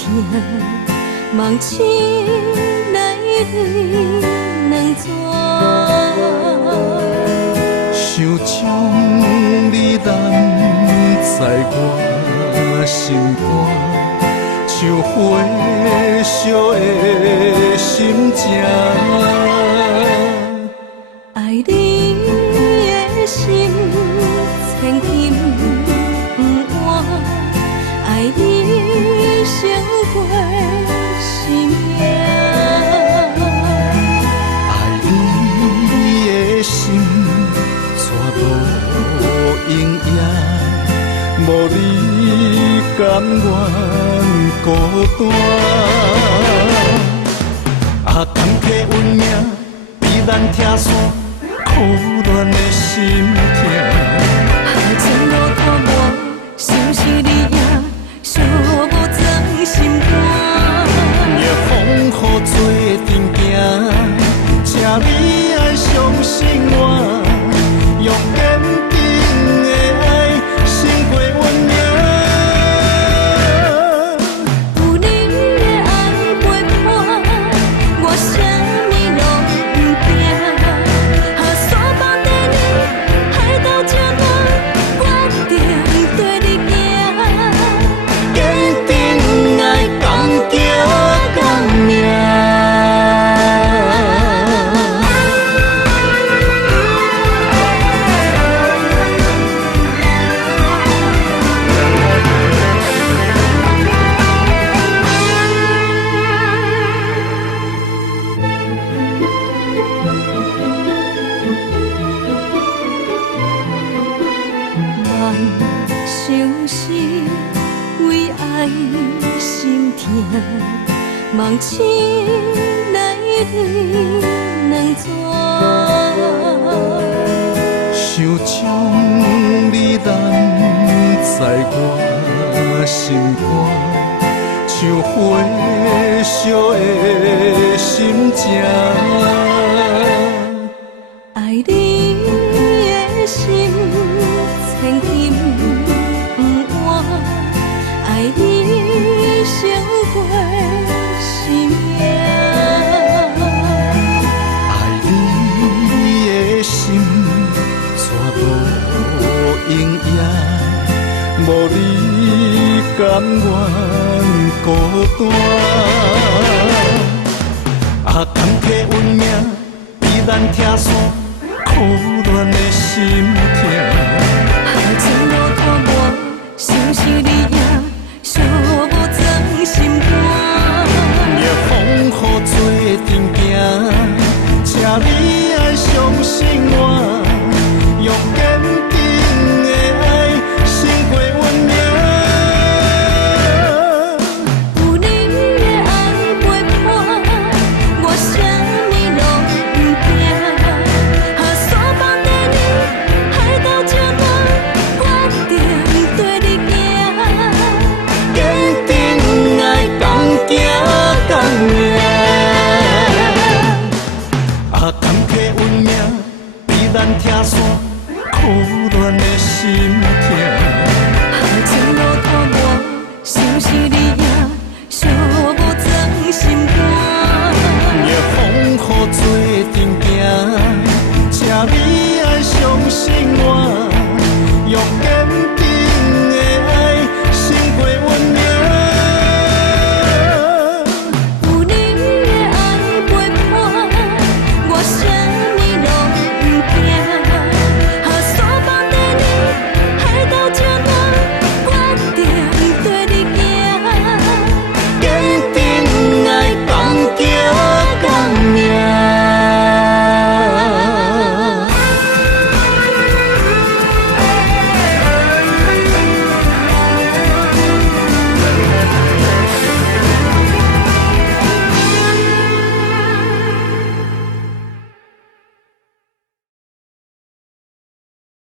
痛，梦醒来泪两逝。想将你揽在我心肝，像火烧的心情。爱你的心千金不换，爱你胜过生命。爱你的心带无影影，无你甘愿孤单。啊，感激运命比咱拆散，苦恋的心痛。前路途磨，想是你也寂无装心肝。逆风雨做阵行，请你爱相信我，用坚定的爱胜过运命。有你的爱陪伴，我啥物拢不惊。下山放地你，海到这我决定跟你行。坚定爱同行共命。万相思，为爱心痛，梦醒来泪两逝。想将你揽在我心肝，像火烧的心情。爱你的心千金不换，爱你胜过生命。爱你的心带无影影，无你甘愿孤单。啊，感激运命比咱拆散，苦恋的心痛。前路途磨，想是你。